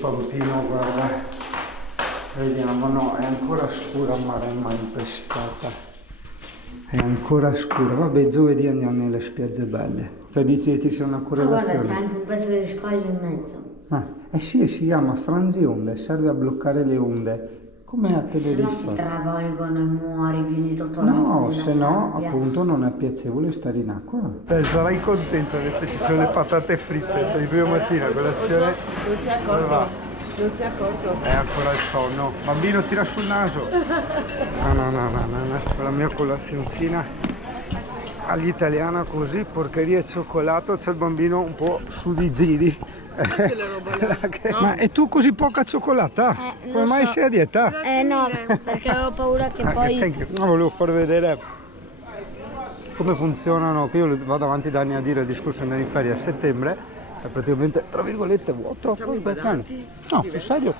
pampino, guarda, vediamo, no, è ancora scura, mare mai impestata, è ancora scura. Vabbè, giovedì andiamo nelle spiagge belle. Cioè dici che ci sia una correlazione? Guarda, c'è anche un pezzo di scoglio in mezzo. Sì, si chiama franzionde, serve a bloccare le onde, come a Se no ti Tenerife. travolgono e muori, vieni tutto No, se no, appunto, non è piacevole stare in acqua. Sarai contento perché ci sono le patate fritte, cioè di prima mattina colazione. Non si è accorto. Non si è accorto. È ancora il sonno. Bambino, tira sul naso. No, con la mia colazioncina all'italiana così, porcheria e cioccolato, c'è il bambino un po' su di giri. Anche le robe là. No. Ma e tu così poca cioccolata? Come mai sei a dieta? No, perché avevo paura che poi... No, volevo far vedere come funzionano, che io vado avanti da anni a dire il discorso andare in ferie a settembre, è praticamente, tra virgolette, vuoto. Facciamo i badanti? No, sul serio,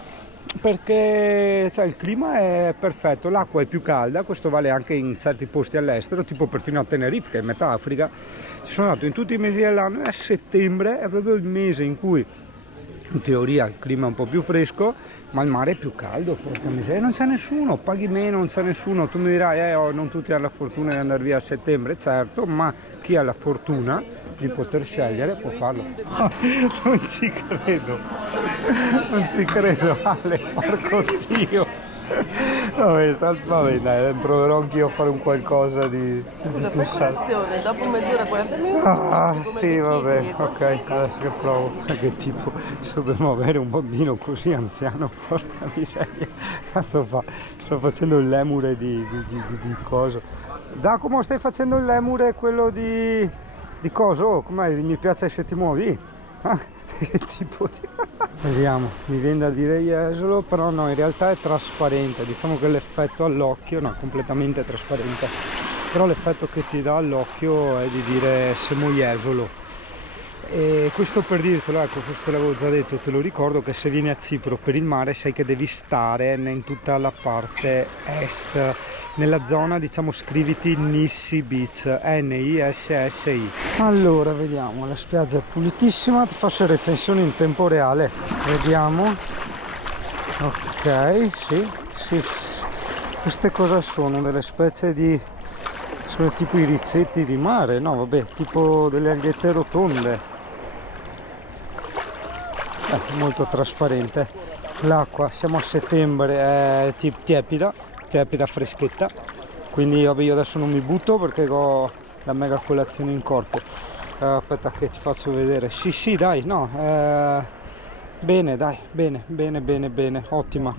perché cioè, il clima è perfetto, l'acqua è più calda, questo vale anche in certi posti all'estero, tipo perfino a Tenerife, che è metà Africa. Ci sono andato in tutti i mesi dell'anno e a settembre è proprio il mese in cui in teoria il clima è un po' più fresco, ma il mare è più caldo, porca miseria, non c'è nessuno, paghi meno, non c'è nessuno. Tu mi dirai, non tutti hanno la fortuna di andare via a settembre, certo, ma chi ha la fortuna di poter scegliere può farlo. Non ci credo, non ci credo, Ale, porco zio. Vabbè, dai, proverò anch'io a fare un qualcosa di... Scusa, fai colazione, dopo mezz'ora, 40 minuti. Sì, vabbè, ok, adesso che provo. Che tipo, dobbiamo avere un bambino così anziano, porca miseria. Cazzo fa? Sto facendo il lemure di coso. Giacomo, stai facendo il lemure quello di coso? Com'è? Mi piace se ti muovi? Che tipo di... Vediamo, mi viene da dire Jesolo, però no, in realtà è trasparente, diciamo che l'effetto all'occhio, no, completamente trasparente, però l'effetto che ti dà all'occhio è di dire siamo Jesolo. E questo per dirtelo, ecco, questo l'avevo già detto, te lo ricordo che se vieni a Cipro per il mare sai che devi stare in tutta la parte est, nella zona, diciamo, scriviti Nissi Beach, Nissi. Allora, vediamo, la spiaggia è pulitissima, ti faccio recensioni in tempo reale, vediamo. Ok, sì. Queste cosa sono? Delle specie di... sono tipo i rizzetti di mare, no vabbè, tipo delle alghette rotonde. Molto trasparente. L'acqua, siamo a settembre, è tiepida, freschetta, quindi vabbè, io adesso non mi butto perché ho la mega colazione in corpo. Aspetta che ti faccio vedere. Sì, dai, no, bene, dai, bene, ottima,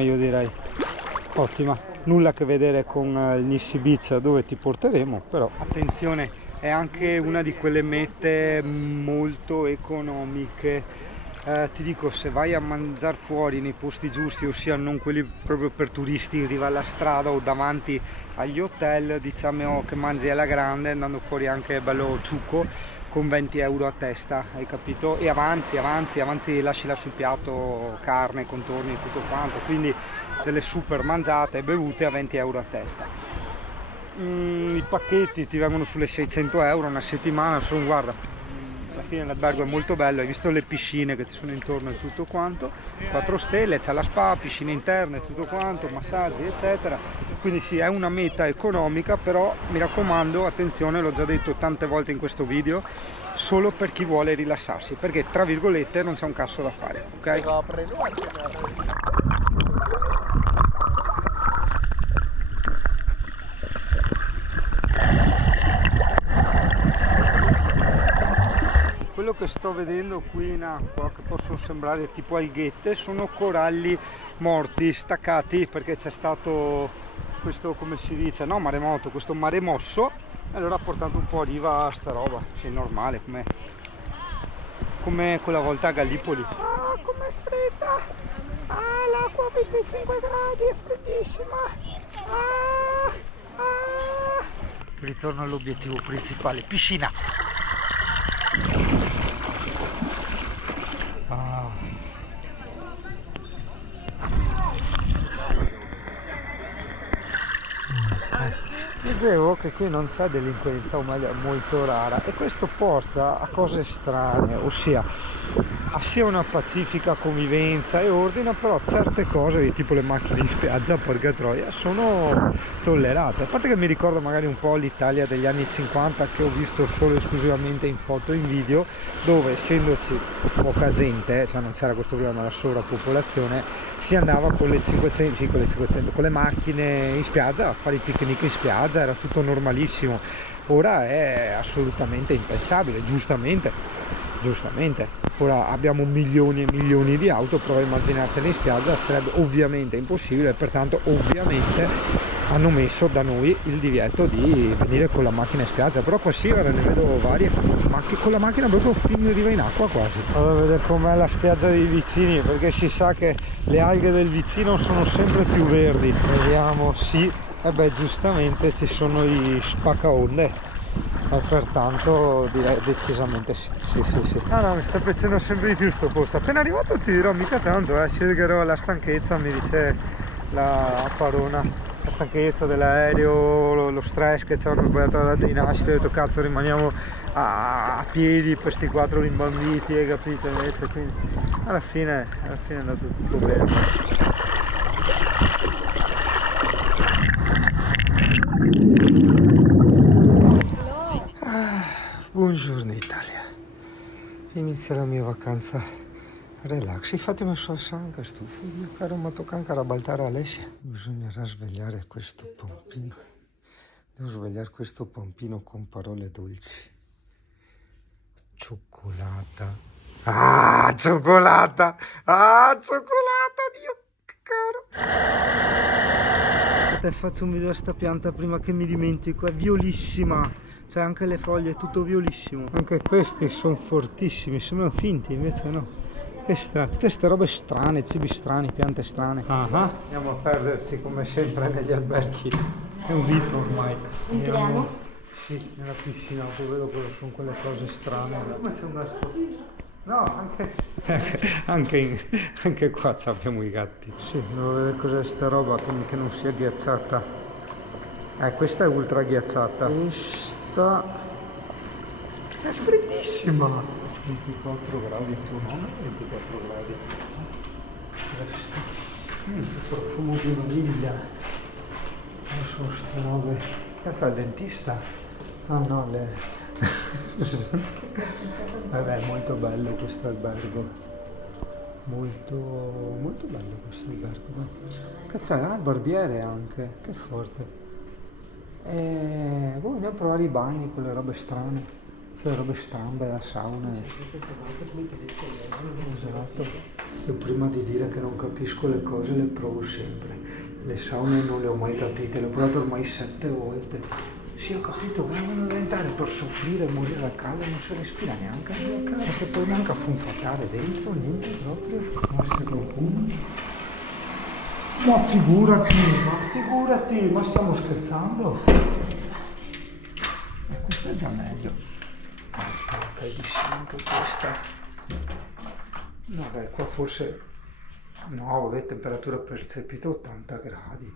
io direi, ottima. Nulla a che vedere con il Nissi Beach dove ti porteremo, però attenzione, è anche una di quelle mete molto economiche. Ti dico, se vai a mangiare fuori nei posti giusti, ossia non quelli proprio per turisti in riva alla strada o davanti agli hotel, diciamo che mangi alla grande, andando fuori anche bello ciucco, con 20 euro a testa, hai capito? E avanzi, lasci là sul piatto carne, contorni e tutto quanto, quindi delle super mangiate e bevute a 20 euro a testa. I pacchetti ti vengono sulle 600 euro una settimana, sono, guarda, alla fine l'albergo è molto bello, hai visto le piscine che ti sono intorno e tutto quanto, 4 stelle, c'è la spa, piscine interne e tutto quanto, massaggi eccetera, quindi sì, è una meta economica, però mi raccomando, attenzione, l'ho già detto tante volte in questo video, solo per chi vuole rilassarsi, perché tra virgolette non c'è un cazzo da fare, ok? Quello che sto vedendo qui in acqua, che possono sembrare tipo alghette, sono coralli morti, staccati, perché c'è stato questo, come si dice, no, maremoto, questo mare mosso, e allora ha portato un po' a riva sta roba. Sì, normale, come quella volta a Gallipoli. Ah, com'è fredda! Ah, l'acqua a 25 gradi, è freddissima! Ritorno all'obiettivo principale, piscina! Dicevo che qui non c'è delinquenza, o meglio molto rara, e questo porta a cose strane, ossia sia una pacifica convivenza e ordine, però certe cose tipo le macchine in spiaggia, porca troia, sono tollerate. A parte che mi ricordo magari un po' l'Italia degli anni 50 che ho visto solo e esclusivamente in foto e in video, dove essendoci poca gente, cioè non c'era questo problema della sovrappopolazione, si andava con le 500, con le macchine in spiaggia a fare i picnic in spiaggia, era tutto normalissimo. Ora è assolutamente impensabile, giustamente. Ora abbiamo milioni e milioni di auto, però immaginartele in spiaggia sarebbe ovviamente impossibile, pertanto ovviamente hanno messo da noi il divieto di venire con la macchina in spiaggia. Però qua sì, ora ne vedo varie, ma che con la macchina proprio fin arriva in acqua quasi. Vado a vedere com'è la spiaggia dei vicini, perché si sa che le alghe del vicino sono sempre più verdi. Vediamo, sì, e beh, giustamente ci sono i spaccaonde. E pertanto direi decisamente sì. Ah no, mi sta piacendo sempre di più sto posto. Appena arrivato ti dirò mica tanto, si vede che ero alla stanchezza, mi dice la padrona, la stanchezza dell'aereo, lo stress che ci avevano sbagliato la data di nascita, ho detto cazzo rimaniamo a piedi per sti 4 rimbambiti, hai capito? Invece quindi alla fine è andato tutto bene. Buongiorno Italia, inizia la mia vacanza relax. Infatti mi sono alzato anche stufo, mio caro, ma tocca anche baltare Alessia. Bisognerà svegliare questo pompino. Devo svegliare questo pompino con parole dolci. Cioccolata. Ah, cioccolata! Ah, cioccolata, Dio caro! Aspetta, faccio un video a sta pianta prima che mi dimentico, è violissima. Cioè anche le foglie, è tutto violissimo. Anche questi sono fortissimi, sembrano finti, invece no. Che strano, tutte queste robe strane, cibi strani, piante strane. Andiamo a perderci come sempre negli alberghi. È un rito ormai. Entriamo? Sì, nella piscina, poi vedo cosa sono quelle cose strane. Come c'è un gatto? No, anche qua abbiamo i gatti. Sì, devo vedere cos'è sta roba che non sia ghiacciata. Questa è ultra ghiacciata. Questa è freddissima. 24 gradi, tu no? 24 gradi. Questo profumo di vaniglia. Adesso sta robe. Cazzo, è il dentista? Ah no, vabbè, molto bello questo albergo. Molto bello questo albergo. Cazzo, il barbiere anche, che forte. Andiamo a provare i bagni, quelle robe strane, quelle robe strambe da sauna. Esatto. Io prima di dire che non capisco le cose le provo sempre. Le saune non le ho mai capite, le ho provate ormai 7 volte. Sì, ho capito, vengono da entrare per soffrire e morire dal caldo, non si respira neanche, perché poi manca a funfatare dentro, niente proprio. Basta qualcuno. Ma figurati, ma stiamo scherzando? Questa è già meglio. Caldissima anche questa. No dai, qua forse... No, vabbè, temperatura percepita 80 gradi.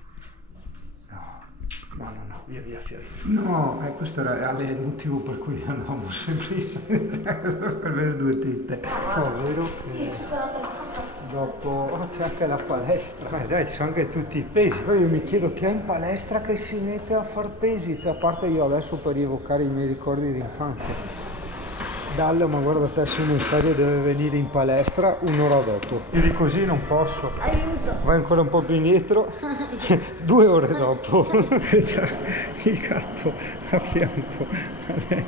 No, via, fiori. No, questo era il motivo per cui andavamo sempre in senza per avere 2 tette. Ciao, vero? Dopo c'è anche la palestra. Dai, ci sono anche tutti i pesi. Poi io mi chiedo chi è in palestra che si mette a far pesi. Cioè, a parte io adesso per rievocare i miei ricordi di infanzia. Dallo, ma guarda te, se uno in ferie deve venire in palestra un'ora dopo. Io di così non posso. Aiuto! Vai ancora un po' più indietro, 2 ore dopo. C'è il gatto a fianco a lei.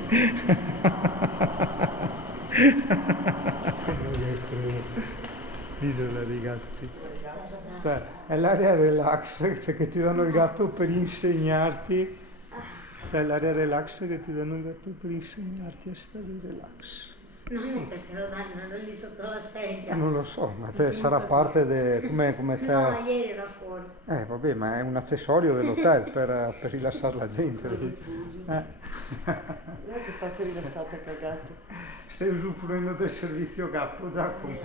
L'isola dei gatti. Cioè, è l'area relax, cioè, che ti danno il gatto per insegnarti. Cioè l'area relax che ti danno il gatto per insegnarti a stare relax. Non è perché lo danno lì sotto la sedia. Non lo so, ma te sarà parte come c'è... No, ieri era fuori. Vabbè, ma è un accessorio dell'hotel per rilassare la gente. Io ti faccio rilassate cagate. Stai usufruendo del servizio gatto, Giacomo?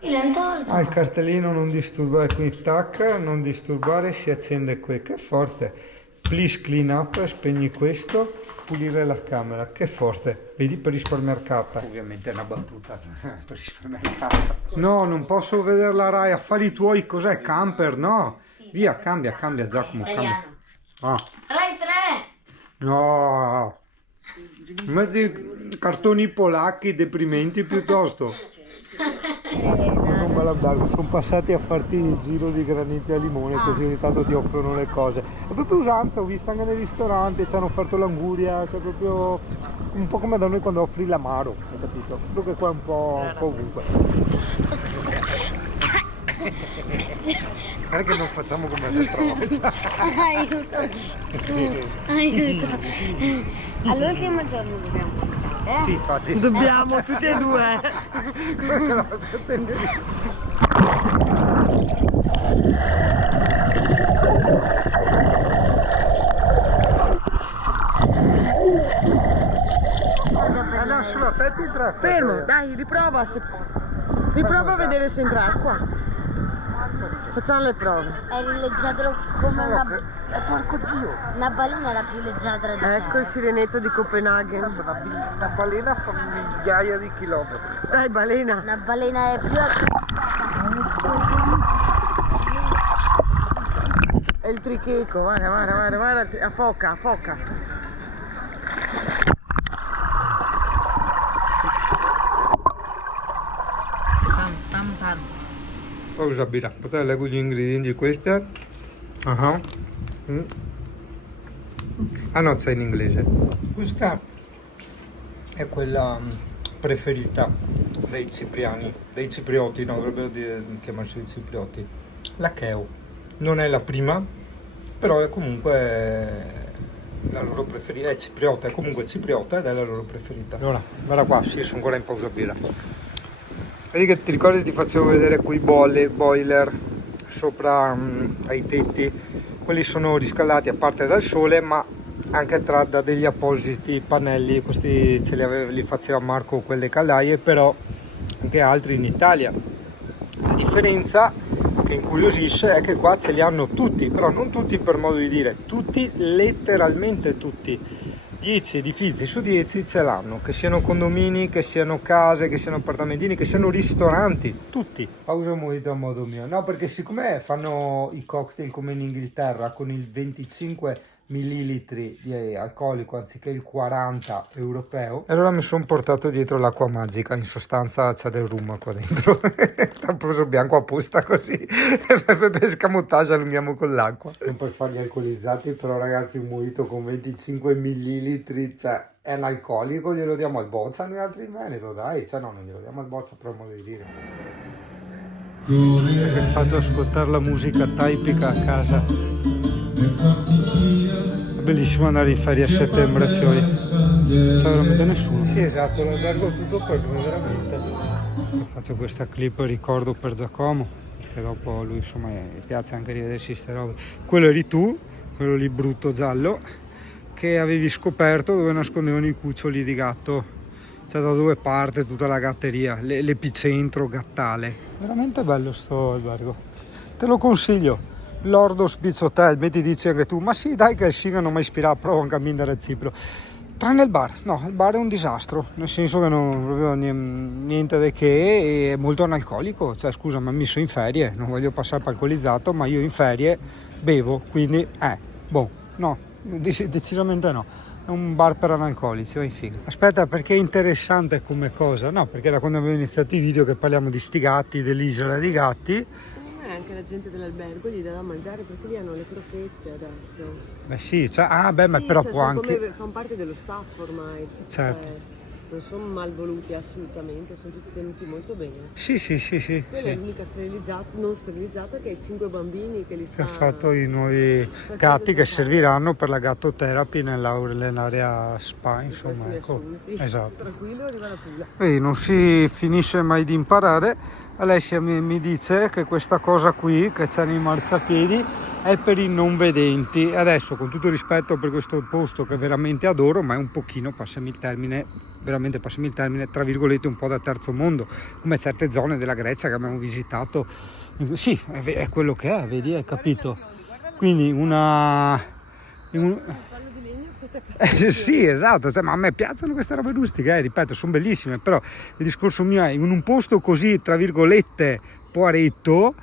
Il cartellino non disturbare, quindi tac, non disturbare, si accende qui, che forte. Please clean up, spegni questo, pulire la camera, che forte, vedi, per risparmiare carta. Ovviamente è una battuta per risparmiare carta. No, non posso vedere la Rai, affari tuoi, cos'è? Camper, no? Via, cambia Giacomo, cambia. Italiano. Ah. Rai 3! No, metti cartoni polacchi deprimenti piuttosto. Non me la darlo, sono passati a farti il giro di graniti a limone, così ogni tanto ti offrono le cose. È proprio usanza, ho visto anche nei ristoranti, ci hanno offerto l'anguria, cioè proprio un po' come da noi quando offri l'amaro, hai capito? Solo che qua è un po' ovunque. Guarda che non facciamo come l'altra volta. Aiuto! Aiuto! All'ultimo giorno dobbiamo cominciare, Sì, infatti. Dobbiamo tutti e due. No, sulla te ti entra. Fermo, dai, riprova. Riprova a vedere se entra acqua. Facciamo le prove. È rileggiadro come porco Dio! Una balena è la più leggiadra di Ecco il sirenetto di Copenaghen. Una balena fa migliaia di chilometri. Dai, balena. Una balena è più È il tricheco, guarda, a foca. Pausa birra, potete leggo gli ingredienti di queste? Ah no, c'è in inglese. Questa è quella preferita dei cipriani, dei ciprioti, no, dovrebbero chiamarsi i ciprioti. La Cheo. Non è la prima, però è comunque la loro preferita, è cipriota, è comunque cipriota ed è la loro preferita. Allora, guarda qua, sì, sono ancora in pausa birra. Vedi che ti ricordi ti facevo vedere quei boiler sopra ai tetti, quelli sono riscaldati a parte dal sole ma anche da degli appositi pannelli, questi li faceva Marco quelle caldaie, però anche altri in Italia. La differenza che incuriosisce è che qua ce li hanno tutti, però non tutti per modo di dire, tutti, letteralmente tutti. 10 edifici su 10 ce l'hanno, che siano condomini, che siano case, che siano appartamentini, che siano ristoranti, tutti. Pausa mojito a modo mio, no, perché siccome fanno i cocktail come in Inghilterra con il 25 millilitri di alcolico anziché il 40 europeo, allora mi sono portato dietro l'acqua magica, in sostanza c'è del rum qua dentro. L'ho preso bianco apposta così per scamotage allunghiamo con l'acqua, non per farli alcolizzati, però ragazzi un mojito con 25 millilitri, cioè è un alcolico, glielo diamo al boccia noi altri in Veneto, dai, cioè no, non glielo diamo al boccia per modo di dire. Faccio ascoltare la musica tipica a casa. È bellissimo andare in ferie a settembre, Fiori. C'è veramente nessuno. Sì, esatto, l'albergo tutto perduto, veramente. Faccio questa clip ricordo per Giacomo, che dopo lui insomma gli piace anche rivedersi queste robe. Quello eri tu, quello lì brutto giallo, che avevi scoperto dove nascondevano i cuccioli di gatto. Cioè da dove parte tutta la gatteria, l'epicentro gattale. Veramente bello sto albergo. Te lo consiglio. Lordos Beach Hotel, mi ti dici anche tu, ma sì dai che il Siga non mi ispira, provo anche a mindere a Cipro. Tranne il bar, no, il bar è un disastro, nel senso che non proprio niente di che, è molto analcolico, cioè scusa ma mi sono in ferie, non voglio passare per alcolizzato, ma io in ferie bevo, quindi no, decisamente no. È un bar per analcolici, vai figa. Aspetta, perché è interessante come cosa? No, perché da quando abbiamo iniziato i video che parliamo di sti gatti, dell'isola dei gatti. Secondo me anche la gente dell'albergo gli dà da mangiare perché lì hanno le crocchette adesso. Beh sì, cioè, ma Sì, però cioè, può anche... fanno parte dello staff ormai. Certo. Cioè, non sono malvoluti assolutamente, sono tutti tenuti molto bene. Sì. Quella è l'unica non sterilizzata che ha i 5 bambini che li sta... Che ha fatto i nuovi gatti che serviranno per la gattoterapy nell'area spa, insomma, ecco. Esatto. Tranquillo, arriva la pula. Vedi, non si finisce mai di imparare. Alessia mi dice che questa cosa qui che c'è nei marciapiedi è per i non vedenti. Adesso, con tutto rispetto per questo posto che veramente adoro, ma è un pochino, passami il termine, tra virgolette un po' da terzo mondo, come certe zone della Grecia che abbiamo visitato. Sì, è quello che è, vedi, hai capito? Quindi una Palo di legno. Sì, esatto, cioè, ma a me piacciono queste robe rustiche, ripeto, sono bellissime, però il discorso mio è in un posto così, tra virgolette, poaretto,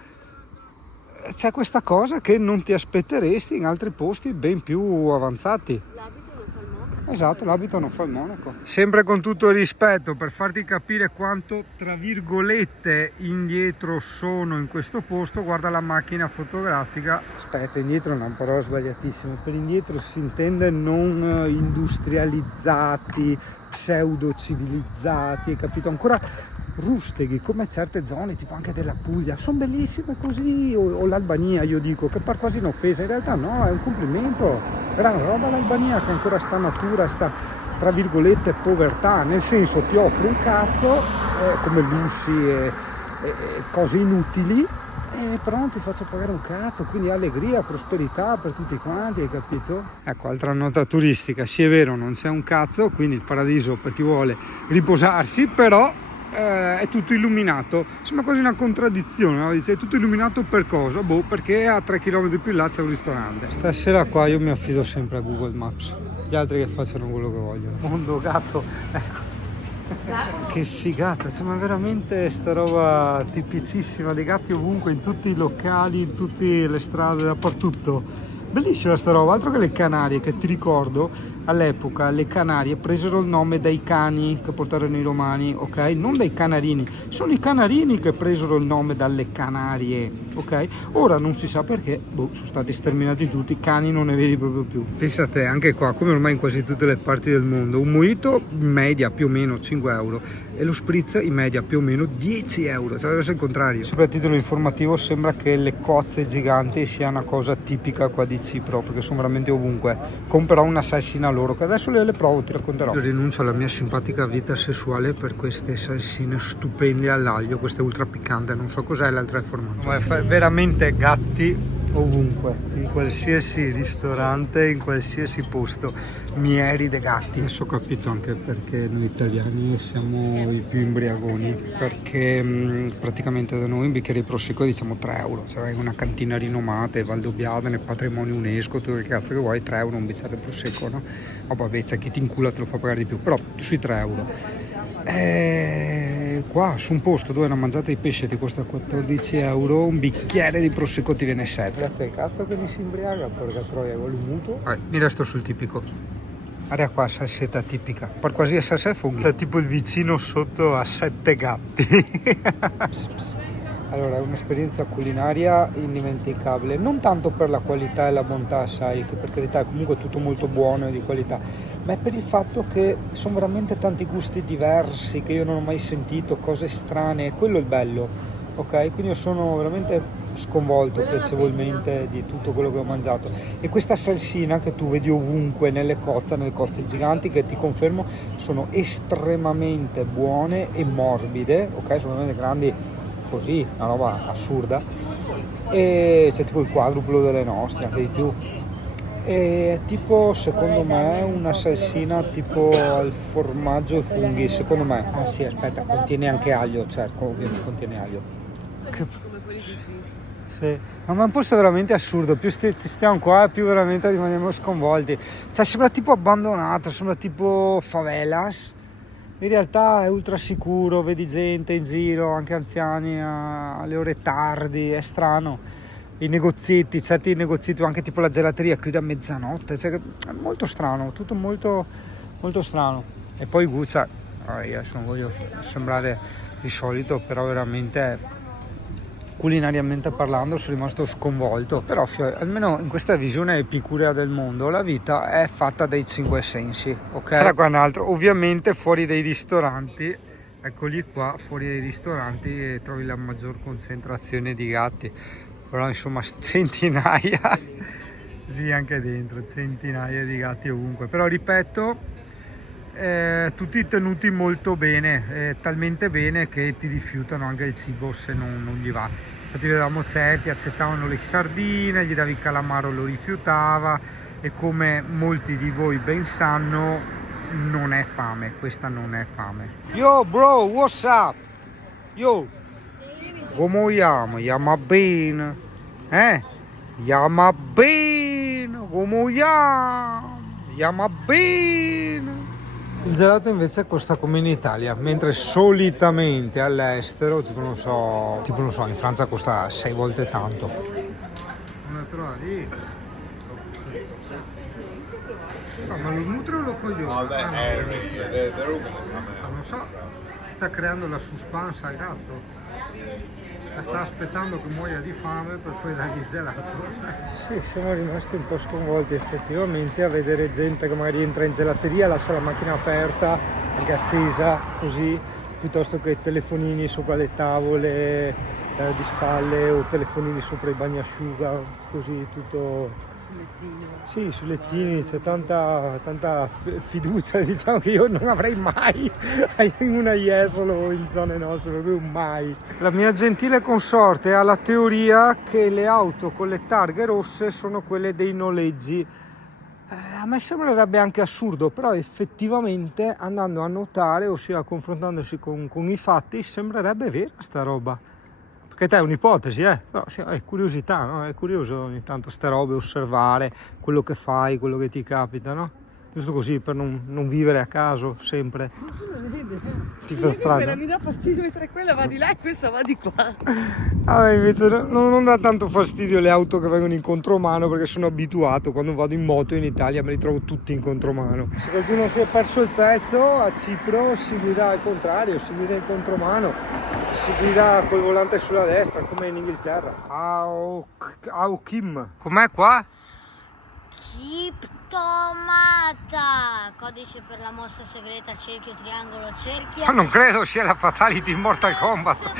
c'è questa cosa che non ti aspetteresti in altri posti ben più avanzati. L'abito non fa il monaco. Esatto, l'abito non fa il monaco. Sempre con tutto il rispetto, per farti capire quanto, tra virgolette, indietro sono in questo posto, guarda la macchina fotografica. Aspetta, indietro è una parola sbagliatissima. Per indietro si intende non industrializzati, pseudo civilizzati, capito? Ancora rusteghi, come certe zone, tipo anche della Puglia, sono bellissime così, o l'Albania, io dico, che par quasi un'offesa, in realtà no, è un complimento, gran roba l'Albania, che ancora sta natura, sta, tra virgolette, povertà, nel senso ti offro un cazzo, come lussi e cose inutili, però non ti faccio pagare un cazzo, quindi allegria, prosperità per tutti quanti, hai capito? Ecco, altra nota turistica, sì è vero, non c'è un cazzo, quindi il paradiso per chi vuole riposarsi, però è tutto illuminato. Sembra quasi una contraddizione, no? Dice, è tutto illuminato per cosa? Boh, perché a 3 km più in là c'è un ristorante. Stasera qua io mi affido sempre a Google Maps, gli altri che facciano quello che vogliono. Mondo gatto, ecco. Che figata, sembra veramente sta roba tipicissima dei gatti ovunque, in tutti i locali, in tutte le strade, dappertutto. Bellissima sta roba, altro che le Canarie, che ti ricordo all'epoca le Canarie presero il nome dai cani che portarono i romani, ok? Non dai canarini, sono i canarini che presero il nome dalle Canarie, ok? Ora non si sa perché, boh, sono stati sterminati tutti, i cani non ne vedi proprio più. Pensa a te, anche qua, come ormai in quasi tutte le parti del mondo, un mojito in media più o meno 5 euro e lo spritz in media più o meno 10 euro, cioè deve essere il contrario. Sempre a titolo informativo sembra che le cozze giganti sia una cosa tipica qua di Cipro, perché sono veramente ovunque. Comprerò una salsina loro, che adesso le provo, ti racconterò. Io rinuncio alla mia simpatica vita sessuale per queste salsine stupende all'aglio, queste ultra piccante, non so cos'è, l'altra è formaggio. Ma è veramente gatti ovunque, in qualsiasi ristorante, in qualsiasi posto, mieri dei gatti. Adesso ho capito anche perché noi italiani siamo i più imbriagoni, perché praticamente da noi un bicchiere di prosecco diciamo 3 euro, cioè in una cantina rinomata, Valdobbiadene, nel patrimonio UNESCO, tu che cazzo che vuoi, 3 euro un bicchiere di prosecco, no? Oh vabbè, c'è chi ti incula te lo fa pagare di più, però sui 3 euro. Qua su un posto dove una mangiata di pesce ti costa 14 euro, un bicchiere di prosecco ti viene 7. Grazie al cazzo che mi si imbriaga, perché troia vuole un mutuo. Mi resto sul tipico. Guarda qua, salsetta tipica, per quasi a salsa e funghi. C'è tipo il vicino sotto a 7 gatti. Allora, è un'esperienza culinaria indimenticabile, non tanto per la qualità e la bontà, sai, che per carità è comunque tutto molto buono e di qualità, ma è per il fatto che sono veramente tanti gusti diversi che io non ho mai sentito, cose strane, quello è il bello, ok? Quindi io sono veramente sconvolto piacevolmente di tutto quello che ho mangiato. E questa salsina che tu vedi ovunque nelle cozze giganti, che ti confermo sono estremamente buone e morbide, ok? Sono veramente grandi, così, una roba assurda, e c'è tipo il quadruplo delle nostre, anche di più, e tipo secondo me una salsina tipo al formaggio e funghi, secondo me. Ah sì, aspetta, contiene anche aglio, certo, ovviamente contiene aglio. Sì. Ma è un posto veramente assurdo, più ci stiamo qua più veramente rimaniamo sconvolti, cioè sembra tipo abbandonato, sembra tipo favelas. In realtà è ultra sicuro, vedi gente in giro, anche anziani alle ore tardi, è strano. I negozietti, certi negozietti, anche tipo la gelateria chiude a mezzanotte, cioè è molto strano, tutto molto, molto strano. E poi io adesso non voglio sembrare di solito, però veramente culinariamente parlando sono rimasto sconvolto. Però almeno in questa visione epicurea del mondo la vita è fatta dai 5 sensi, ok? Allora qua un altro, ovviamente fuori dai ristoranti, eccoli qua, fuori dai ristoranti trovi la maggior concentrazione di gatti, però insomma centinaia, sì anche dentro, centinaia di gatti ovunque, però ripeto, tutti tenuti molto bene, talmente bene che ti rifiutano anche il cibo se non gli va. Infatti vedevamo certi accettavano le sardine, gli davi il calamaro, lo rifiutava, e come molti di voi ben sanno non è fame, questa non è fame. Yo bro, what's up? Yo, come llama? Llama bene? Llama bene? come yam bene. Il gelato invece costa come in Italia, mentre solitamente all'estero, tipo non so, in Francia costa 6 volte tanto. Una trovi? No, ma lo nutre o lo coglione? No, Non so, sta creando la suspense al gatto. Sta aspettando che muoia di fame per poi dargli il gelato. Sì, siamo rimasti un po' sconvolti effettivamente a vedere gente che magari entra in gelateria, lascia la macchina aperta, anche accesa, così, piuttosto che telefonini sopra le tavole di spalle o telefonini sopra i bagnasciuga, così tutto. Sì, sui lettini c'è tanta fiducia, diciamo, che io non avrei mai in una Jesolo o in zone nostre, proprio mai. La mia gentile consorte ha la teoria che le auto con le targhe rosse sono quelle dei noleggi. A me sembrerebbe anche assurdo, però effettivamente andando a notare, ossia confrontandosi con i fatti, sembrerebbe vera sta roba. Che te è un'ipotesi, però sì, è curiosità, no? È curioso ogni tanto ste robe, osservare quello che fai, quello che ti capita, no? Giusto così, per non vivere a caso, sempre. Ti fa strano. Mi dà fastidio mettere quella va di là e questa va di qua. A me invece non dà tanto fastidio le auto che vengono in contromano, perché sono abituato, quando vado in moto in Italia me li trovo tutti in contromano. Se qualcuno si è perso il pezzo, a Cipro si guida al contrario, si guida in contromano, si guida col volante sulla destra, come in Inghilterra. Kim, com'è qua? Chiptomata, codice per la mossa segreta, cerchio, triangolo, cerchio. Ma non credo sia la fatality in Mortal Kombat.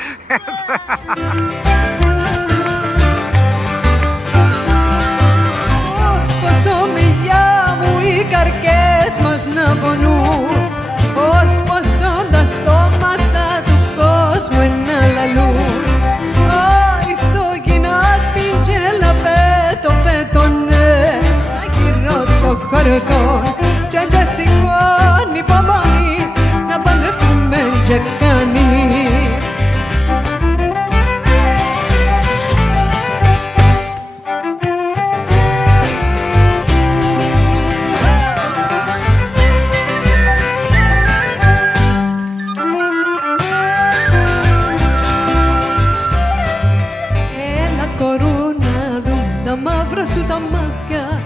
Corona d'un da mavra su da mafia